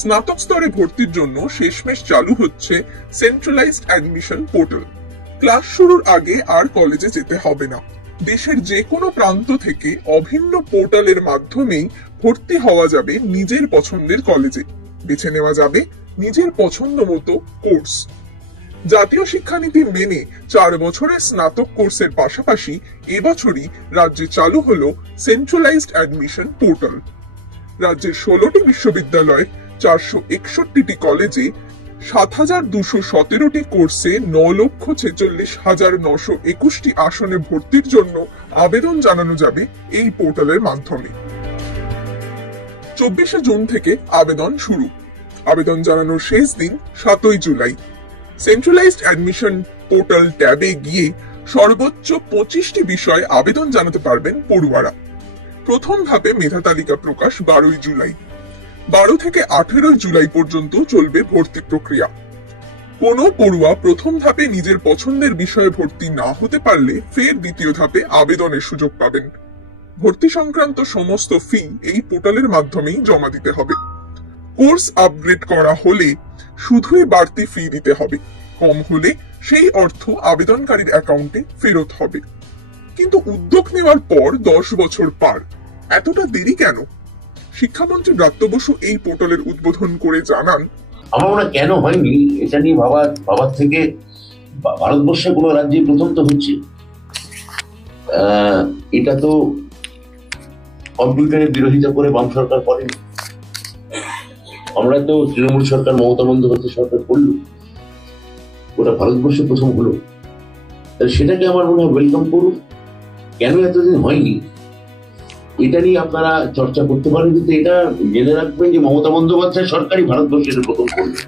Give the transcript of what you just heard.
স্নাতক স্তরে ভর্তির জন্য শেষমেশ চালু হচ্ছে সেন্ট্রালাইজড অ্যাডমিশন পোর্টাল। ক্লাস শুরুর আগে আর কলেজে যেতে হবে না। দেশের যে কোনো প্রান্ত থেকে অভিন্ন পোর্টালের মাধ্যমেই ভর্তি হওয়া যাবে নিজের পছন্দের কলেজে। বেছে নেওয়া যাবে নিজের পছন্দ মতো কোর্স। জাতীয় শিক্ষানীতি মেনে 4 বছরের স্নাতক কোর্সের পাশাপাশি এবছরই রাজ্যে চালু হলো সেন্ট্রালাইজড অ্যাডমিশন পোর্টাল। রাজ্যের 16টি বিশ্ববিদ্যালয়, 461টি কলেজে, 7,217টি কোর্সে 9,46,921টি আসনে ভর্তির জন্য আবেদন জানানো যাবে এই পোর্টালের মাধ্যমে। 24শে জুন থেকে আবেদন শুরু। আবেদন জানানোর শেষ দিন 7ই জুলাই। সেন্ট্রালাইজড অ্যাডমিশন পোর্টাল ট্যাবে গিয়ে সর্বোচ্চ 25টি বিষয়ে আবেদন জানাতে পারবেন পড়ুয়ারা। প্রথম ধাপে মেধা তালিকা প্রকাশ 12ই জুলাই। 12 থেকে 18 জুলাই পর্যন্ত চলবে ভর্তি প্রক্রিয়া। কোনো পড়ুয়া প্রথম ধাপে নিজের পছন্দের বিষয়ে ভর্তি না হতে পারলে ফের দ্বিতীয় ধাপে আবেদনের সুযোগ পাবেন। ভর্তি সংক্রান্ত সমস্ত ফি এই পোর্টালের মাধ্যমেই জমা দিতে হবে। কোর্স আপগ্রেড করা হলে শুধুই বাড়তি ফি দিতে হবে। কম হলে সেই অর্থ আবেদনকারীর অ্যাকাউন্টে ফেরত হবে। কিন্তু উদ্যোগ নেওয়ার পর 10 বছর পার, এতটা দেরি কেন? শিক্ষামন্ত্রী ব্রাত্য বসু এই পোর্টালের উদ্বোধন করে জানান, আমার মনে কেন হয়নি এটা নিয়ে ভাবার থেকে ভারতবর্ষে কোনো রাজ্যে প্রথম তো হচ্ছে। এটা তো কম্পিউটারের বিরোধিতা করে বাম সরকার করেনি। আমরা তো তৃণমূল সরকার, মমতা বন্দ্যোপাধ্যায় সরকার করলো, ওটা ভারতবর্ষে প্রথম হলো। সেটাকে আমার মনে হয় ওয়েলকাম করুন। কেন এতদিন হয়নি এটা নিয়ে আপনারা চর্চা করতে পারেন, কিন্তু এটা জেনে রাখবেন যে মমতা বন্দ্যোপাধ্যায় সরকারই ভারতবর্ষের প্রথম করবে।